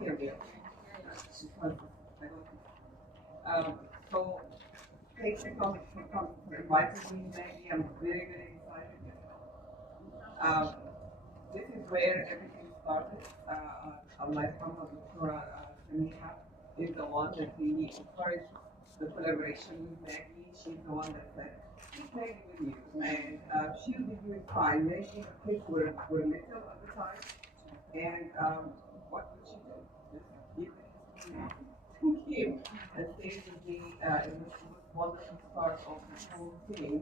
hear me? So, thank you for inviting me, Maggie. I'm very, very excited. This is where everything started. My former doctora, Samia, is the one that really encouraged the collaboration with Maggie. She's the one that said, "Take Maggie with you," and she'll be doing fine. Maggie, her kids were little at the time, and what did she do? Just give him and stayed with me. It was a wonderful start of the whole thing.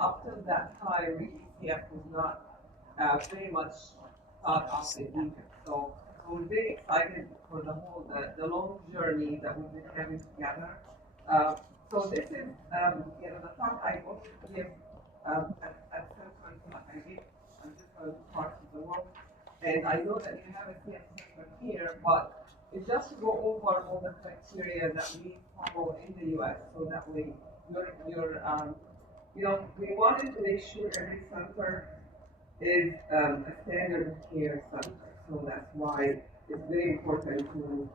Up till that time, really, CF was not very much thought of in Egypt. So we're very excited for the long journey that we've been having together. So this is, the talk I also give at some point, like I give on different parts of the world. And I know that you have a CF center here, but it's just to go over all the criteria that we follow in the U.S. so that we we wanted to make sure every center is a standard of care center. So that's why it's very important to,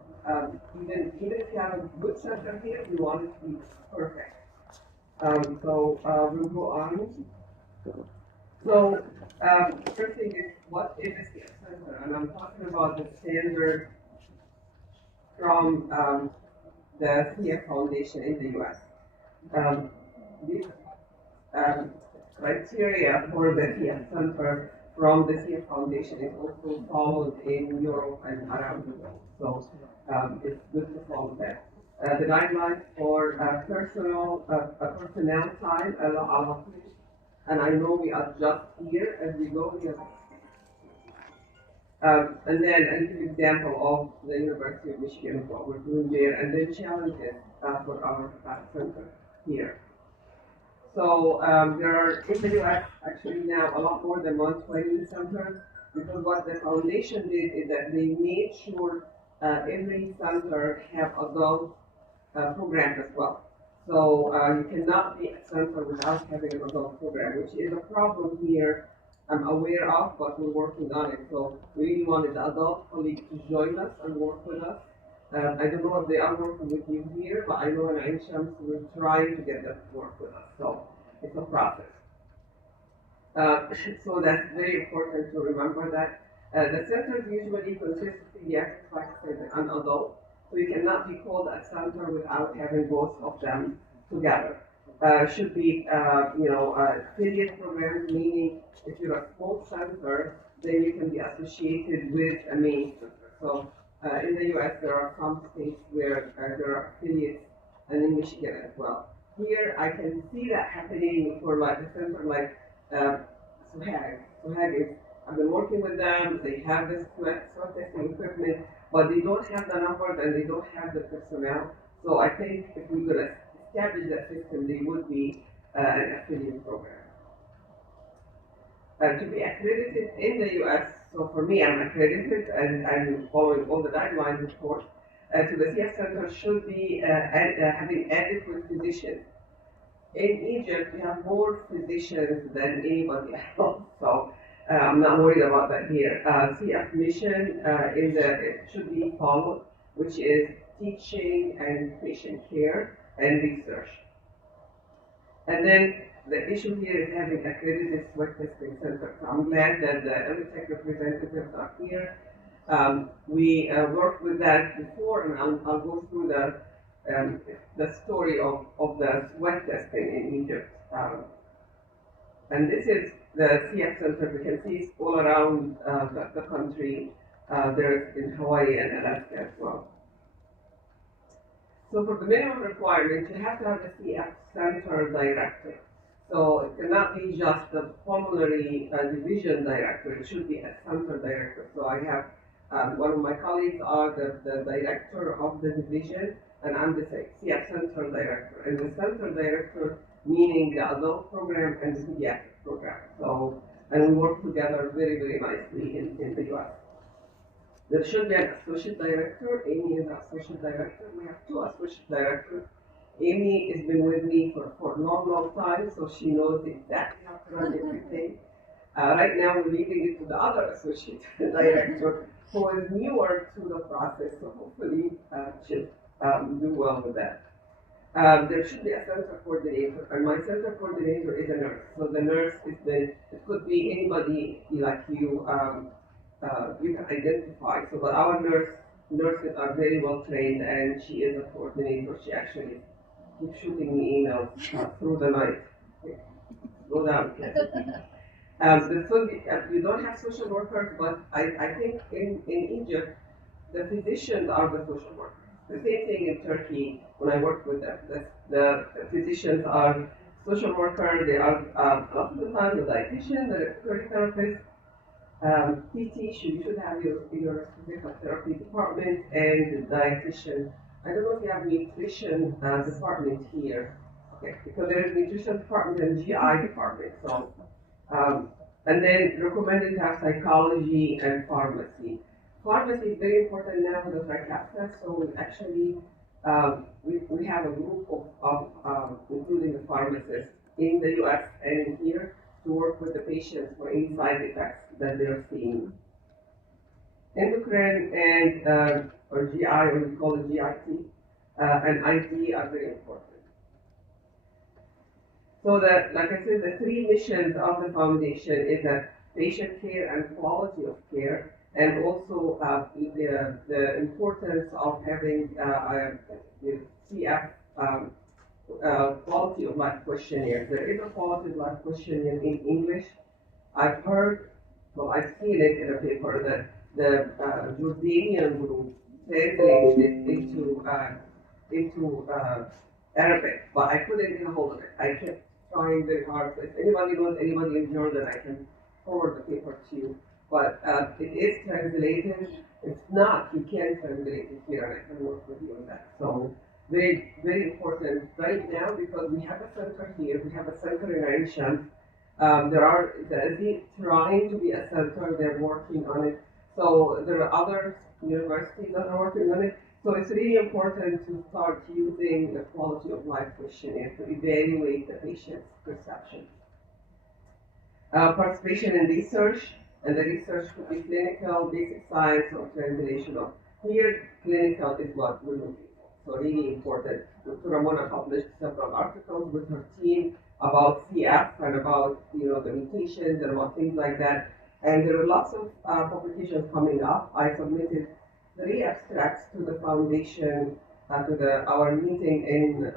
even if you have a good center here, we want it to be perfect. We'll go on. So, first thing is, what is a CF center? And I'm talking about the standard from the CF Foundation in the US. These criteria for the CF Center from the CF Foundation is also followed in Europe and around the world. So it's good to follow that. The guidelines for personnel time, and I know we adjust here as we go. And then an example of the University of Michigan, what we're doing there, and then challenges for our center here. So there are in the US actually now a lot more than 120 centers, because what the foundation did is that they made sure every center have adult programs as well. So you cannot be a center without having an adult program, which is a problem here I'm aware of, but we're working on it. So we really wanted the adult colleagues to join us and work with us. I don't know if they are working with you here, but I know in Ain Shams we're trying to get them to work with us. So it's a process. So that's very important to remember that. The centers usually consist of pediatrics, like I said, and adult. So you cannot be called a center without having both of them together. Should be, affiliate programs, meaning if you're a small center, then you can be associated with a main center. So in the US, there are some states where there are affiliates, and in Michigan as well. Here, I can see that happening for like a center like Suhag. Suhag is, I've been working with them, they have this swab testing equipment, but they don't have the numbers and they don't have the personnel. So I think if we could establish that system, they would be an affiliate program. To be accredited in the US, so for me, I'm accredited and I'm following all the guidelines, of course. So the CF Center should be having adequate physicians. In Egypt, we have more physicians than anybody else, so I'm not worried about that here. CF mission it should be followed, which is teaching and patient care and research. And then the issue here is having accredited swab testing center. So I'm glad that the EUTech representatives are here. We worked with that before, and I'll go through the story of the swab testing in Egypt. And this is the CF center. You can see it's all around the country. There's in Hawaii and Alaska as well. So for the minimum requirements, you have to have a CF center director. So it cannot be just the pulmonary division director. It should be a center director. So I have one of my colleagues are the director of the division, and I'm the CF center director. And the center director meaning the adult program and the pediatric program. So, and we work together very, very nicely in the US. There should be an associate director. Amy is an associate director. We have two associate directors. Amy has been with me for a long, long time, so she knows exactly how to run everything. Right now, we're leaving it to the other associate director who is newer to the process, so hopefully should do well with that. There should be a center coordinator, and my center coordinator is a nurse. So the nurse is it could be anybody like you, you can identify. So, but our nurses are very well trained, and she is a coordinator. She actually keeps shooting me emails through the night. Go down. You don't have social workers, but I think in Egypt, the physicians are the social workers. The same thing in Turkey when I work with them. The physicians are social workers. They are a lot of the time the dietitian, the respiratory therapist, PT. You should have your physical therapy department and the dietitian. I don't know if you have nutrition department here. Okay, because there is nutrition department and GI department. So. And then recommended to have psychology and pharmacy. Pharmacy is very important now with the tricapsa, so actually we have a group of including the pharmacists in the US and in here to work with the patients for any side effects that they're seeing. Endocrine and or GI, or we call it GIT, and IT are very important. So that, like I said, the three missions of the foundation is that patient care and quality of care, and also the importance of having CF quality of life questionnaire. There is a quality of life questionnaire in English. I've heard, well, I've seen it in a paper that the Jordanian group translated it into Arabic, but I couldn't get a hold of it. I kept trying very hard. So if anybody knows anybody in Jordan, I can forward the paper to you. But it is translated. If not, you can translate it here, and I can work with you on that. So very, very important right now, because we have a center here. We have a center in Ain Shams. They're trying to be a center. They're working on it. So there are other universities that are working on it. So it's really important to start using the quality of life questionnaire to evaluate the patient's perception. Participation in research, and the research could be clinical, basic science, or translational. Here, clinical is what we're looking for. So really important. Dr. Ramona published several articles with her team about CF and about the mutations and about things like that. And there are lots of publications coming up. I submitted 3 abstracts to the foundation to our meeting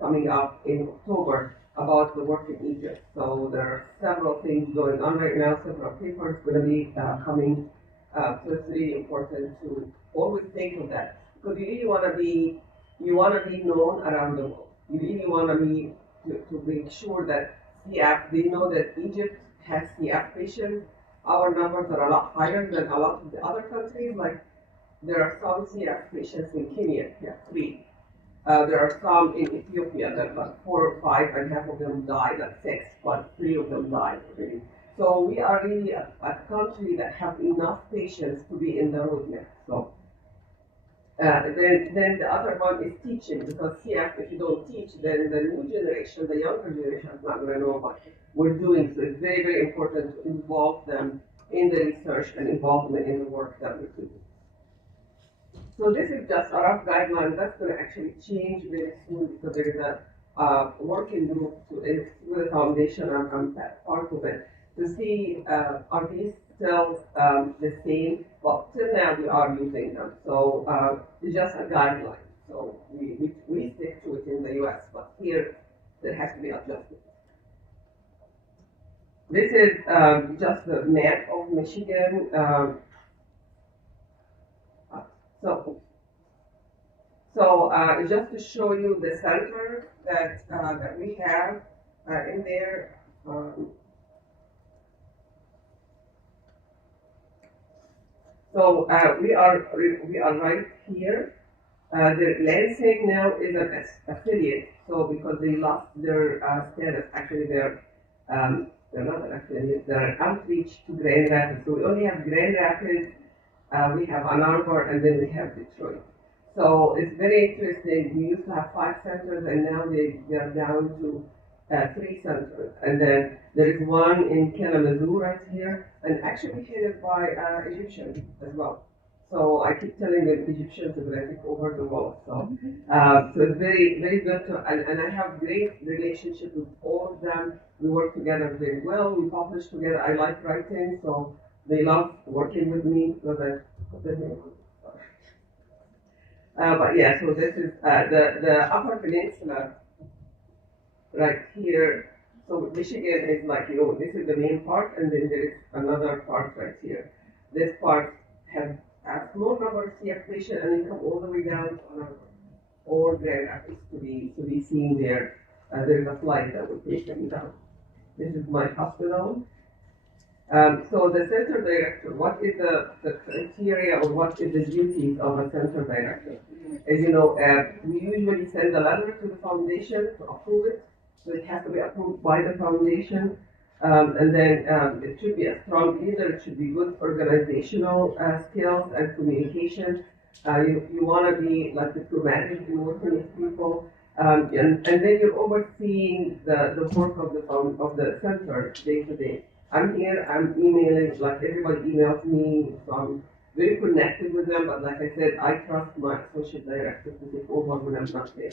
coming up in October about the work in Egypt. So there are several things going on right now, several papers going to be coming. So it's really important to always think of that, because you really want to be known around the world. You really want to make sure that CF, they know that Egypt has CF patients. Our numbers are a lot higher than a lot of the other countries. Like there are some CF patients in Kenya, we have 3. There are some in Ethiopia that like 4 or 5, and half of them died, like 6, but 3 of them died already. So we are really a country that have enough patients to be in the roadmap. So then the other one is teaching, because CF, if you don't teach, then the new generation, the younger generation, is not going to know what we're doing. So it's very, very important to involve them in the research and involvement in the work that we're doing. So this is just a rough guideline. That's going to actually change very soon, because there is a working group with the foundation. I'm part of it to see are these cells the same. Well, till now we are using them. So it's just a guideline. So we stick to it in the US, but here there has to be adjustment. This is just the map of Michigan. So just to show you the center that we have in there. So we are right here. The Lansing now is an affiliate. So because they lost their status, actually they're not an affiliate. They're an outreach to Grand Rapids. So we only have Grand Rapids. We have Ann Arbor, and then we have Detroit. So it's very interesting. We used to have 5 centers, and now they are down to 3 centers. And then there is one in Kalamazoo right here, and actually headed by Egyptian as well. So I keep telling the Egyptians are going to take over the world. So it's very, very good to, and I have great relationship with all of them. We work together very well. We publish together. I like writing, so they love working with me because I put the name on. But yeah, so this is the Upper Peninsula right here. So Michigan is like, this is the main part, and then there is another part right here. This part has a small number of CF patients, and they come all the way down to another or Grand Rapids to be seen there. There is a flight that will take them down. This is my hospital. So the center director, what is the criteria or what is the duties of a center director? As you know, we usually send a letter to the foundation to approve it. So it has to be approved by the foundation. And then it should be a strong leader. It should be good organizational skills and communication. You want to be like diplomatic in working with people. And then you're overseeing the work of the center day to day. I'm here, I'm emailing, like everybody emails me, so I'm very connected with them, but like I said, I trust my associate director to take over when I'm not there.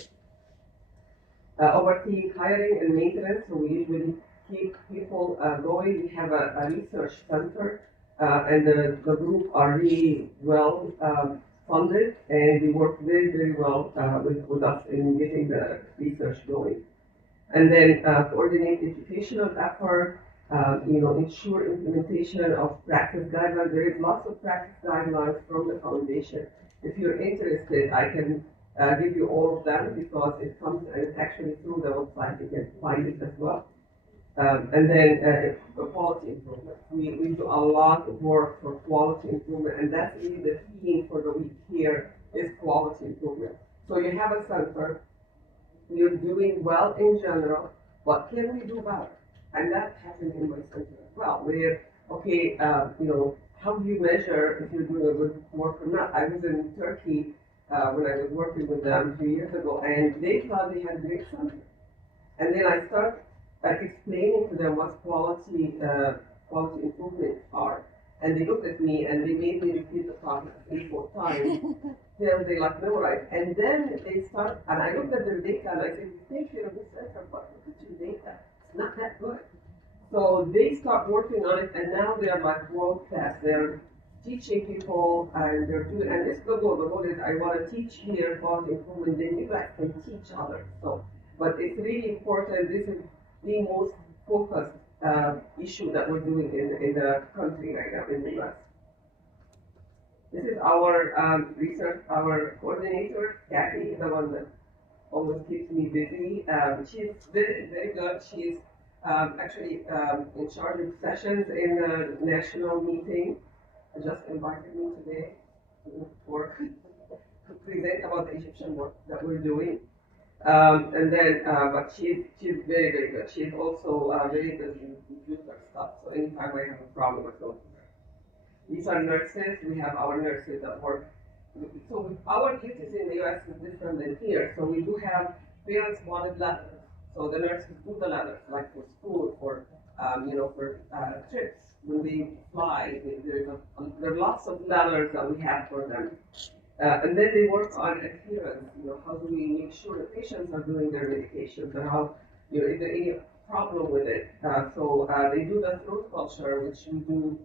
Overseeing hiring and maintenance, so we usually keep people going. We have a research center, and the group are really well funded, and they work very, very well with us in getting the research going. And then coordinate educational effort, ensure implementation of practice guidelines. There is lots of practice guidelines from the foundation. If you're interested, I can give you all of them because it comes and it's actually through the website. You can find it as well. And then quality improvement. We do a lot of work for quality improvement, and that's really the theme for the week here is quality improvement. So you have a center, you're doing well in general, but can we do better? And that happened in my center as well, where, okay, how do you measure if you're doing a good work or not? I was in Turkey when I was working with them a few years ago, and they thought they had a great center. And then I started explaining to them what quality improvements are. And they looked at me and they made me repeat the topic 3-4 times till they memorized. And then they start, and I looked at their data and I said, you think you're a good center, but look at your data. It's not that good. So they start working on it, and now they are world class. They're teaching people, and they're doing, and this is the goal. The goal is I want to teach here quality improvement, then you guys can teach others. So, but it's really important. This is the most focused issue that we're doing in the country right now in the U.S. This is our research, our coordinator, Kathy, the one that always keeps me busy. She's very, very good. She's actually in charge of sessions in the national meeting. Just invited me today to present about the Egyptian work that we're doing. But she's very, very good. She's also very good in computer stuff. So anytime I have a problem, I go to her. These are nurses. We have our nurses that work. So our duties in the U.S. is different than here. So we do have parents wanted letters. So the nurses do the letters, like for school, for trips. When they fly, there are lots of letters that we have for them. And then they work on adherence. How do we make sure the patients are doing their medications, and how, is there any problem with it? So they do the throat culture, which we do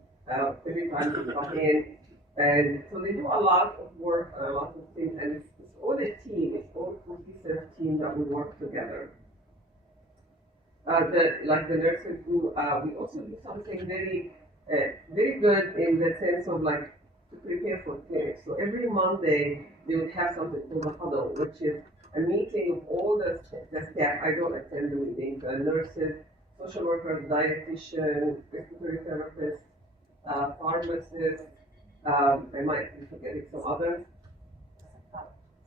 every time we come in. And so they do a lot of work and a lot of things, and it's all a team. It's all a cohesive team that we work together. The nurses do, we also do something very, very good in the sense of to prepare for clinics. So every Monday they would have something called a huddle, which is a meeting of all the staff. I don't attend the meetings, nurses, social workers, dietitian, respiratory therapists, pharmacists, I might be forgetting some others.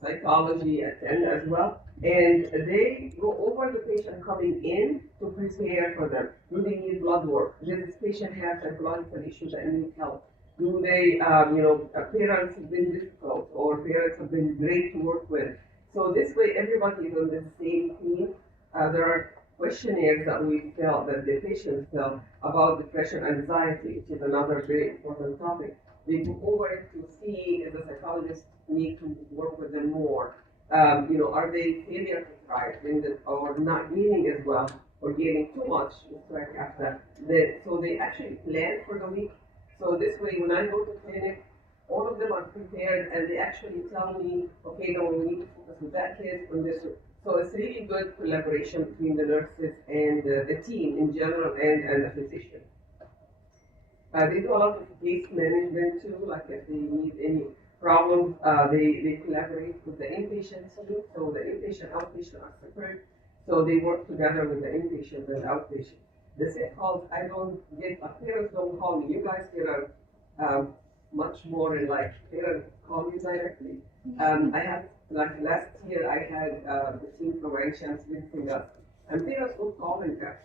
Psychology attend as well. And they go over the patient coming in to prepare for them. Do they need blood work? Does this patient have psychological issues and need help? Do they, parents have been difficult or parents have been great to work with? So this way everybody is on the same team. There are questionnaires that we fill, that the patients fill about depression and anxiety, which is another very important topic. they go over it to see if the psychologists need to work with them more. Are they failure to thrive or not gaining as well, or gaining too much stress after? So they actually plan for the week. So this way, when I go to clinic, all of them are prepared, and they actually tell me, okay, no, we need to focus with that kid on this. So it's really good collaboration between the nurses and the team in general and the physician. They do a lot of case management too, like if they need any problems, they collaborate with the inpatient team. So the inpatient, outpatient are separate. So they work together with the inpatient and outpatient. The sick calls, I don't get, parents don't call me. You guys get much more in like, parents call me directly. I have, like last year, I had the team from Ancient visiting us, and parents would call and ask.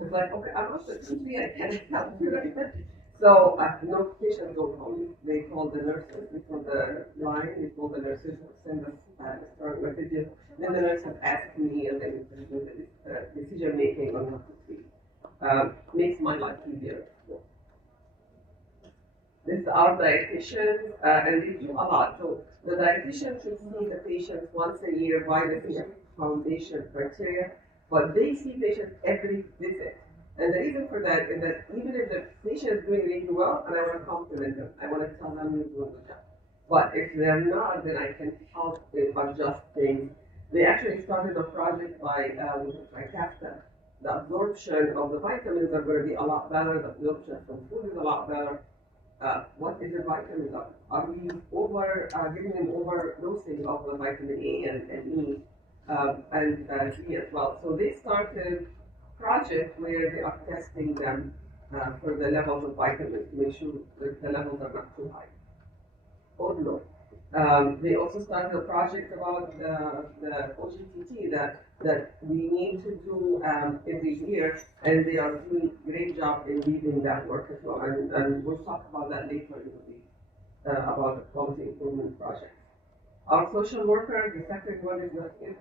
It's like, okay, I'm not the country, I can't help you right now. So no patients don't call me. They call the nurses. They call the line. They call the nurses who send us strong messages. Then the nurses ask me, and then we do the decision making on what to treat. Makes my life easier. This is our dietitian, and they do a lot. So the dietitian should see the patients once a year by the foundation criteria, but they see patients every visit. And the reason for that is that even if the patient is doing really well, and I want to compliment them, I want to tell them you're doing a good job. But if they're not, then I can help them adjust things. They actually started a project by CAFTA. The absorption of the vitamins are going to be a lot better. The absorption from food is a lot better. What is the vitamins? Are we giving them overdosing of the vitamin A and E and C as well? So they started project where they are testing them for the levels of vitamins to make sure that the levels are not too high or low. They also started a project about the OGTT that we need to do every year, and they are doing a great job in leading that work as well. And we'll talk about that later in the week, about the quality improvement project. Our social worker, the second one is not here,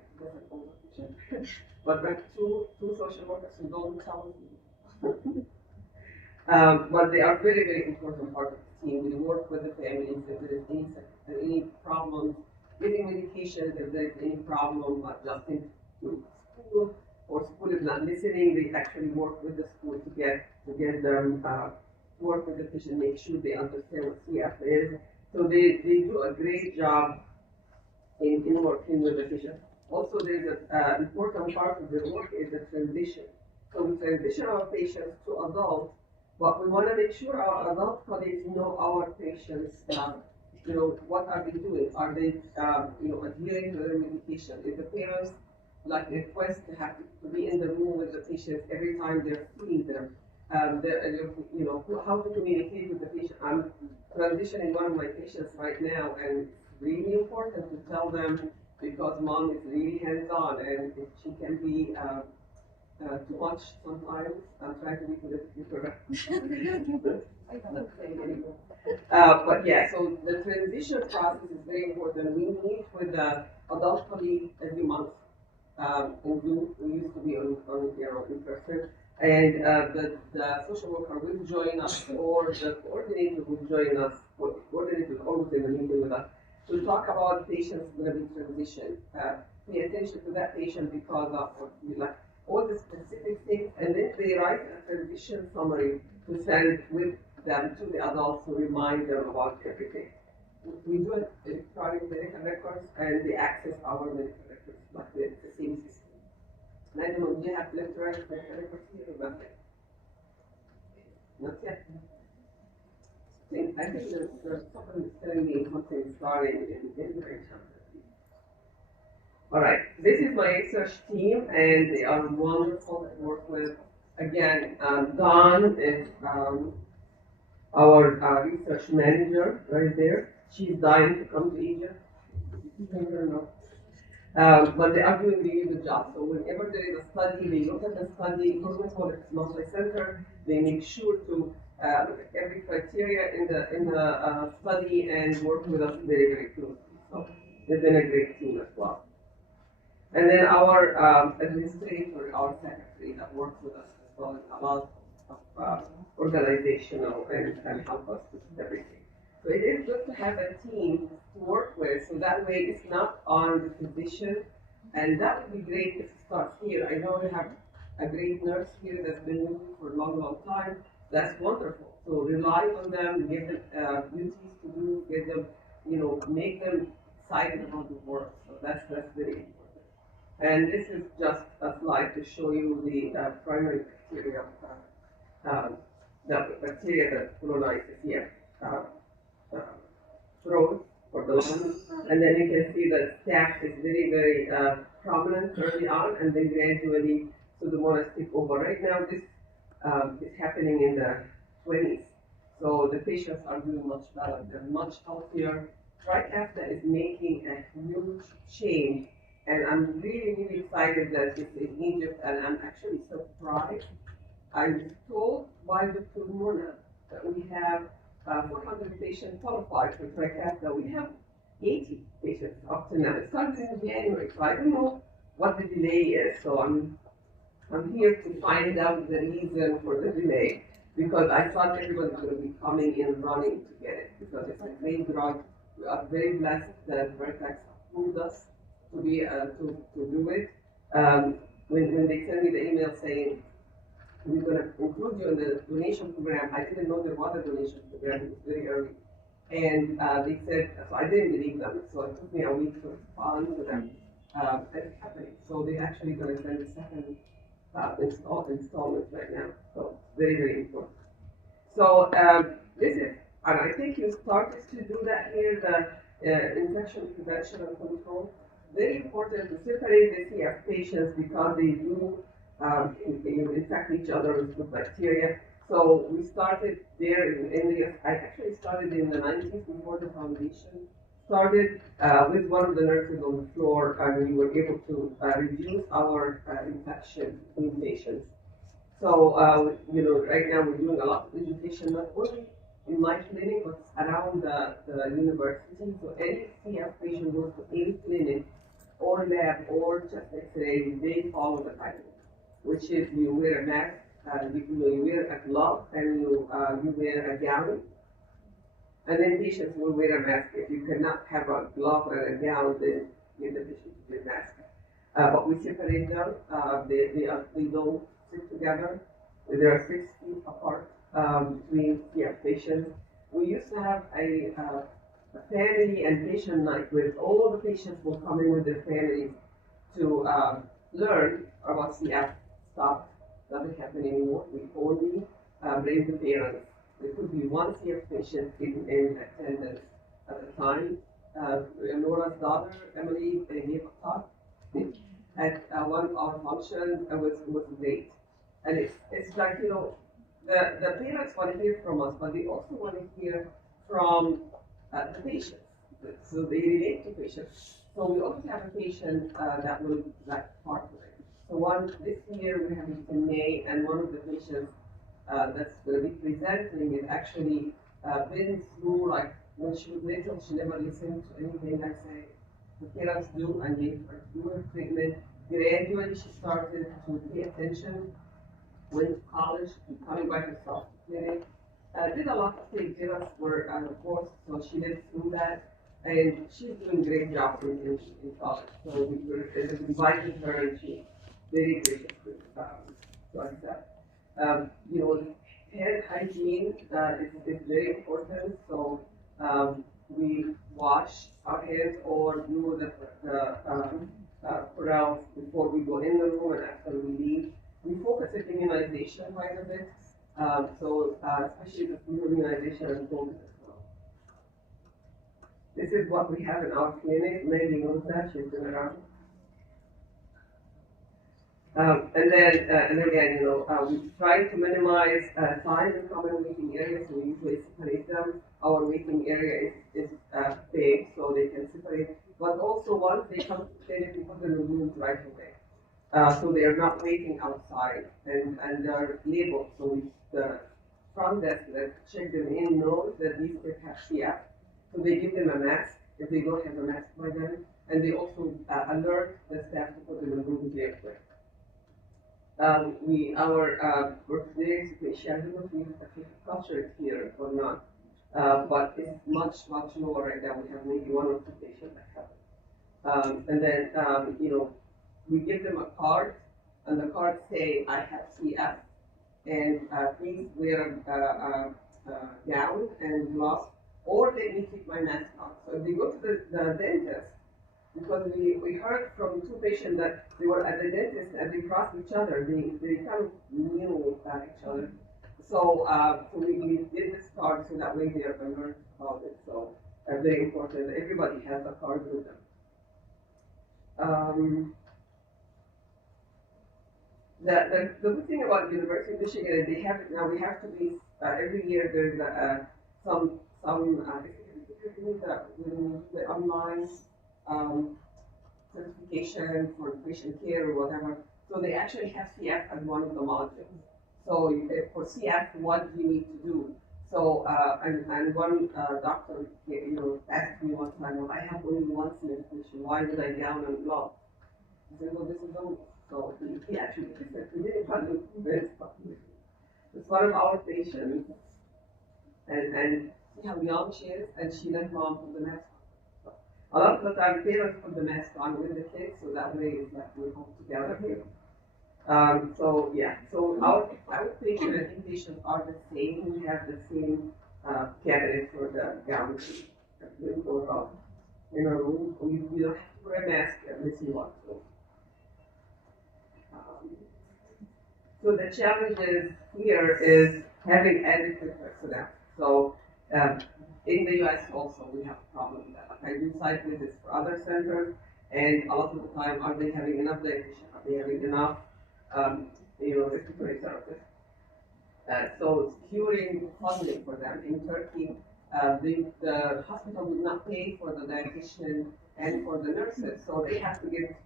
but we have two social workers who don't tell me. But they are very, very important part of the team. We work with the families if there is any problems, giving medications, if there is any problem adjusting to school, or school is not listening, they actually work with the school to get them work with the patient, make sure they understand what CF is. So they do a great job in working with the patient. Also, there's an important part of the work is the transition. So we transition our patients to adults, but we want to make sure our adult colleagues know our patients. What are they doing? Are they, adhering to their medication? If the parents request to have to be in the room with the patients every time they're seeing them, how to communicate with the patient. I'm transitioning one of my patients right now, and it's really important to tell them because mom is really hands-on, and she can be too much sometimes. I'm trying to be politically correct. But yeah, so the transition process is very important. We meet with the adult colleague every month. And we used to be on in person. And the social worker will join us, or the coordinator will join us. The coordinator is always in the meeting with us. We'll talk about patients going to be transitioned. Pay attention to that patient because of all the specific things, and then they write a transition summary to send with them to the adults to remind them about everything. We do it electronic medical records, and they access our medical records, but the same system. And I don't know, do you have electronic medical records here or not yet? Not yet. I think there's someone is telling me something starting in January. All right, this is my research team, and they are wonderful to work with. Again, Dawn is our research manager right there. She's dying to come to Egypt. But they are doing really good job. So whenever there is a study, they look at the study, it's multi-center. They make sure to look at every criteria in the study and work with us very, very closely. So they've been a great team as well. And then our administrator, our secretary that works with us as well, a lot of organizational and help us with everything. So it is good to have a team to work with, so that way it's not on the physician, and that would be great if it starts here. I know we have a great nurse here that's been with me for a long, long time. That's wonderful. So rely on them, give them duties to do, give them, make them excited about the work. So that's very important. And this is just a slide to show you the primary bacteria, the bacteria that colonizes here. Uh, Throat or the lung, and then you can see that staph is very, very prominent early on, and then gradually Pseudomonas take over. Right now, this is happening in the 20s, so the patients are doing much better. They're much healthier. Trikafta is making a huge change, and I'm really, really excited that it's in Egypt, and I'm actually surprised. I was told by the Pulmona that we have 400 patients qualified for Trikafta. We have 80 patients up to now. It started in January, so I don't know what the delay is. So I'm here to find out the reason for the delay, because I thought everybody was going to be coming in running to get it, because it's a great drug. We are very blessed that Vertex approved us to be to do it. When they sent me the email saying we're going to include you in the donation program, I didn't know there was a donation program. It was very early. And they said, so I didn't believe them. So it took me a week to respond to them. And it's happening. So they're actually going to send a second installment right now. So very, very important. So this is, and I think you started to do that here, the infection prevention and control. Very important to separate the CF patients because they do infect each other with bacteria. So we started there I actually started in the 90s before the foundation started with one of the nurses on the floor, and we were able to reduce our infection in patients. So, right now we're doing a lot of education, not only in my clinic, but around the university. So any CF patient goes to any clinic or lab or chest X-ray, they follow the guidelines, which is you wear a mask, you wear a glove, and you wear a gown. And then patients will wear a mask. If you cannot have a glove and a gown, then give the patient to wear a mask. But we separate them. They don't sit together. They are 6 feet apart between patients. We used to have a family and patient night where all the patients will come in with their families to learn about CF stuff. Doesn't happen anymore. We only bring the parents. There could be one CF patient in attendance at the time. Nora's daughter, Emily, gave a talk at one of our functions. It was great. And it's like, the parents want to hear from us, but they also want to hear from the patients. So they relate to patients. So we also have a patient that will part of it. So this year we have it in May, and one of the patients that's going to be presenting is actually been through, like, when she was little, she never listened to anything I say. The parents do, and they do her treatment. Gradually, she started to pay attention, went to college, coming by herself to clinic. Did a lot of things. Parents were forced, so she lived through that. And she's doing a great job in college. So we were invited her, and she's very gracious to accept. Hand hygiene is very important. So we wash our hands or do the corals before we go in the room and after we leave. We focus on immunization quite a bit. Especially the flu immunization and COVID as well. This is what we have in our clinic. Maybe knows that, she's been around. And again, we try to minimize time in common waiting areas, so we usually separate them. Our waiting area is big, so they can separate. But also, once they come to the clinic, we put them in rooms right away. So they are not waiting outside, and they're labeled. So the front desk that check them in knows that these kids have CF, so they give them a mask if they don't have a mask by them, and they also alert the staff to put them in rooms very quick. Our workplace, I don't know if you have culture here or not. but it's much lower right now. We have maybe one or two patients that have it. And then, we give them a card, and the card say, I have CF, and please wear a gown and gloves, or let me keep my mask on. So if they go to the dentist, because we heard from two patients that they were at the dentist and they crossed each other, they kind of knew each other. So, we did this card so that way they are alert about it. So, very important. Everybody has a card with them. The good thing about the University of Michigan is they have it now. We have to be every year. There's the online certification for patient care or whatever. So they actually have CF as one of the modules. So for CF, what do you need to do? So and one doctor, asked me one time, well, I have only one CF patient. Why did I gown and glove? I said, well, this is only. So he actually said, we didn't want to improve it. It's one of our patients, and see how young she is, and she let mom put the mask on. So a lot of the time, parents put the mask on with the kids, so that way it's like we're all together here. So our outpatient and inpatient are the same. We have the same cabinet for the gowns. We go around in a room. You don't have to wear a mask unless you want to. So the challenges here is having adequate personnel. So in the U.S. also we have a problem with that. Like I do site visits for other centers, and a lot of the time, are they having enough dietitian? Are they having enough, respiratory therapists? So securing funding for them in Turkey, the hospital would not pay for the dietitian and for the nurses, so they have to get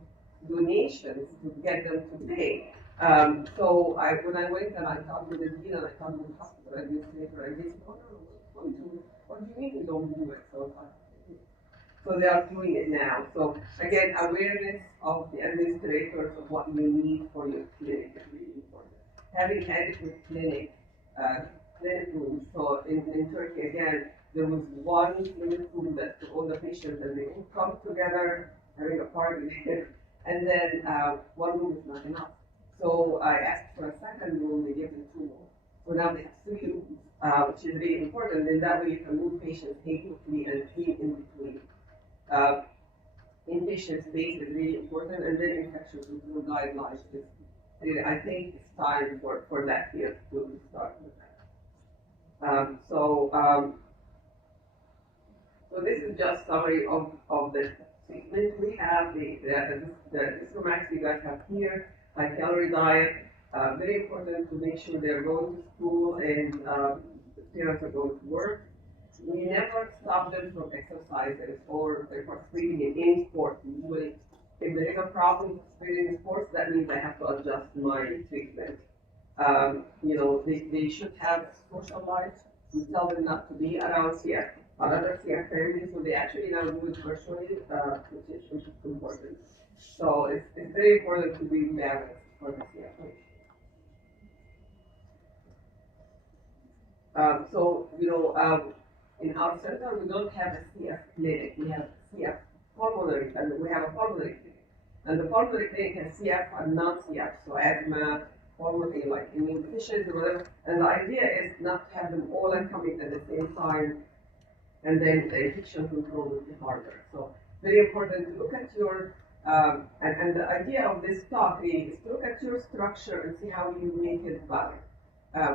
donations to get them to pay. So when I went and I talked with the dean and I talked with the hospital administrator, and they said, oh, no, what do you mean we don't do it? So they are doing it now. So again, awareness of the administrators of what you need for your clinic is really important. Having adequate clinic rooms. So in Turkey, again, there was one clinic room that for all the patients, and they all come together, having a party there, and then one room is not enough. So I asked for a second room, they gave them 2 more. So now they have 3 rooms, which is really important, and that way you can move patients quickly and clean in between. Inpatient space is really important, and then infectious disease guidelines is really, I think it's time for that here to start with that. So this is just summary of the treatment we have. The Discomax you guys have here, high calorie diet. Very important to make sure they're going to school and parents are going to work. We never stop them from exercises or participating in any sport. Usually, if there is a problem participating in sports, that means I have to adjust my treatment. They should have social life. We tell them not to be around another CF family, so they actually now do it virtually, which is important. So it's very important to be balanced for the CF family. In our center, we don't have a CF clinic. We have CF pulmonary, and we have a pulmonary clinic. And the pulmonary clinic has CF and non-CF, so asthma, pulmonary, like immune deficiency or whatever. And the idea is not to have them all coming at the same time, and then the infection control will be harder. So very important to look at your, and the idea of this talk really is to look at your structure and see how you make it better.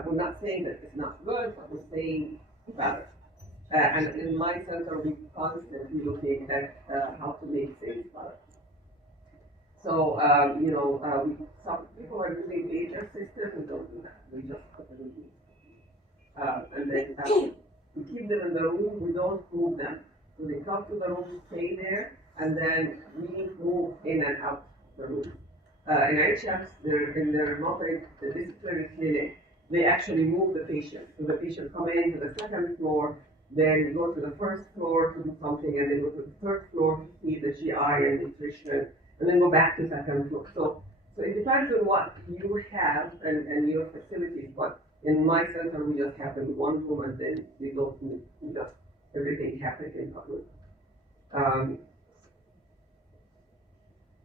We're not saying that it's not good, but we're saying better. And in my center, we constantly looking at how to make things better. So, some people are using the HR system. We don't do that. We just put them in. And then we keep them in the room. We don't move them. So they come to the room, stay there, and then we move in and out the room. In HMs, they're in their multidisciplinary clinic. They actually move the patient. So the patient come in to the second floor, then go to the first floor to do something, and then go to the third floor to see the GI and nutrition, and then go back to second floor. So it depends on what you have and your facilities, but In my center, we just have in one room, and then we don't we just everything happens in public. Um,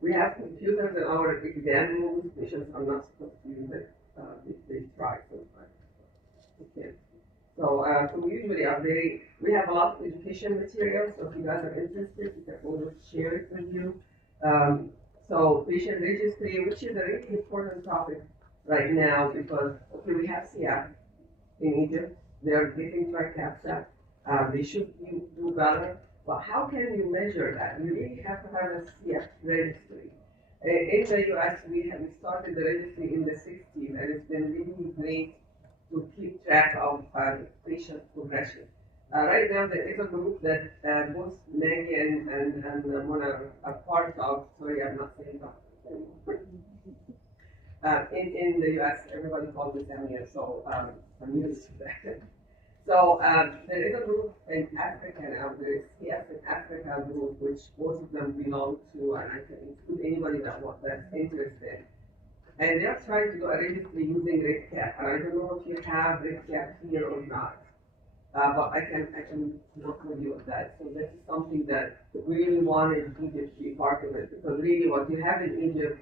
we have computers in our exam rooms. Patients are not supposed to use it. They try sometimes. They can't. So we usually are we have a lot of education materials, so if you guys are interested, we can always share it with you. Um, so patient registry, which is a really important topic right now because, okay, we have CF in Egypt, they're getting tricapsa, they should do better, but how can you measure that? You really have to have a CF registry. In the US, we started the registry in the 60s, and it's been really great to keep track of patient progression. Right now, there is a group that both Maggie and Mona are part of. Sorry, I'm not saying that anymore. In the US, everybody calls me Samia, so I'm used to that. So there is a group in Africa now. There is CF in Africa group, which both of them belong to, and I can include anybody that's interested. And they're trying to do a registry using RICAP. And I don't know if you have RICAP here or not, but I can work with you on that. So this is something that we really wanted Egypt to be part of it, because really what you have in Egypt,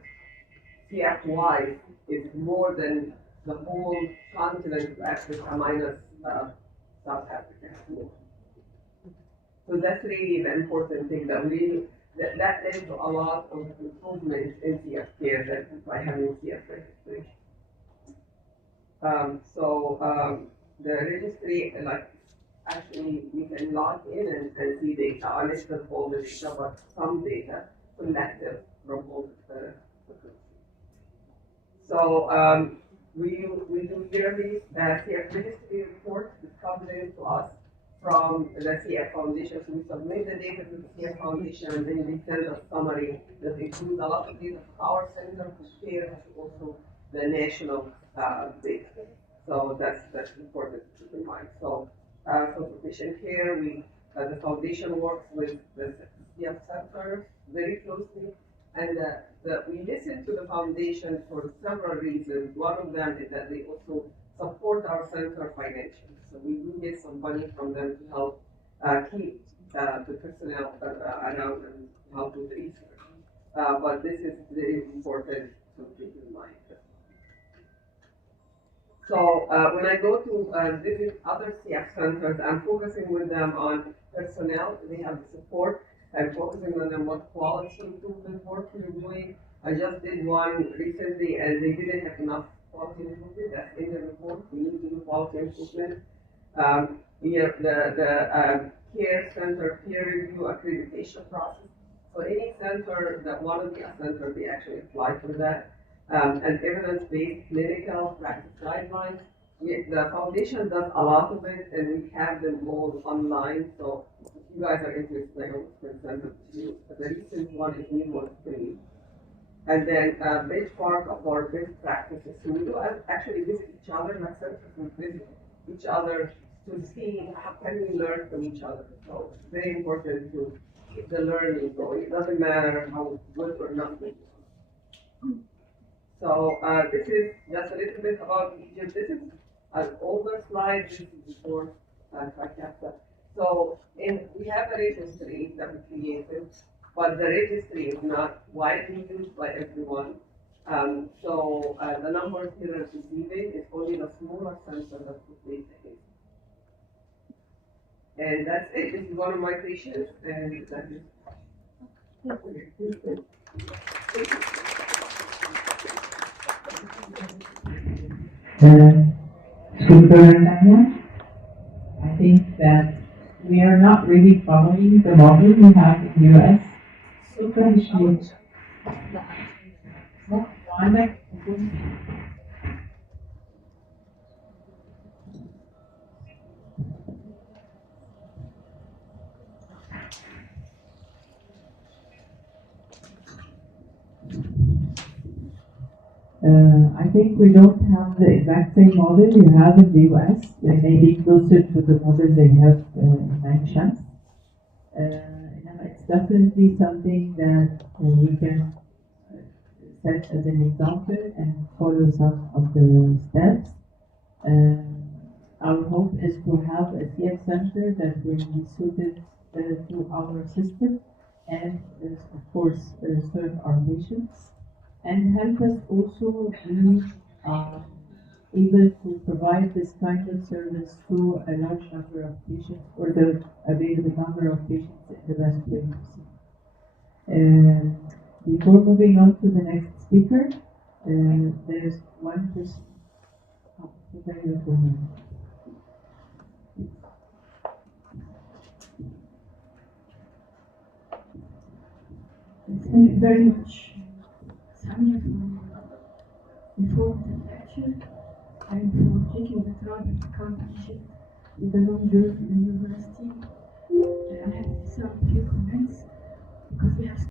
CF-wise, is more than the whole continent of Africa minus South Africa. So that's really the important thing that that led to a lot of improvements in CF care that by having CF registry. The registry, like, actually you can log in and see data, not just all the data, but some data collected from all the we do yearly CF registry report that comes in to us from the CF Foundation. So we submit the data to the CF Foundation, and then they send a summary that includes a lot of data from our center to share, and also the national data. So that's important to keep in mind. So for patient care, the foundation works with the CF center very closely, and we listen to the foundation for several reasons. One of them is that they also support our center financially. So we do get some money from them to help keep the personnel around and help with the research. But this is very important to keep in mind. So when I go to visit other CF centers, I'm focusing with them on personnel. They have the support. I'm focusing on them what quality improvement work we're doing. I just did one recently, and they didn't have enough quality improvement. That's in the report. We need to do quality improvement. The care center peer review accreditation process. So any center that want to be a center, they actually apply for that. And evidence-based clinical practice guidelines. The foundation does a lot of it, and we have them all online. So if you guys are interested, I will send them to you. The recent one is new 3. And then benchmark of our best practices. So we do actually visit each other, like centers will visit each other to see how can we learn from each other. So it's very important to keep the learning going. It doesn't matter how good or not good you are. So this is just a little bit about Egypt. This is an older slide. This is before tricapsa. So we have a registry that we created, but the registry is not widely used by everyone. The numbers here are receiving is only the smaller center that we take. And that's it. This is one of my patients, and that is. Super Samia, I think that we are not really following the model we have in the US. Super I think we don't have the exact same model you have in the US. They may be closer to the model they have in Action. It's definitely something that we can set as an example and follow some of the steps. Our hope is to have a CF center that will be suited to our system and, of course, serve our patients and help us also be able to provide this kind of service to a large number of patients or the available number of patients in the best way possible. Before moving on to the next speaker, there's one person. Oh, thank you very much, Samia, for informative lecture and for taking the time to come and share with the long journey in the university. I have some few comments because we have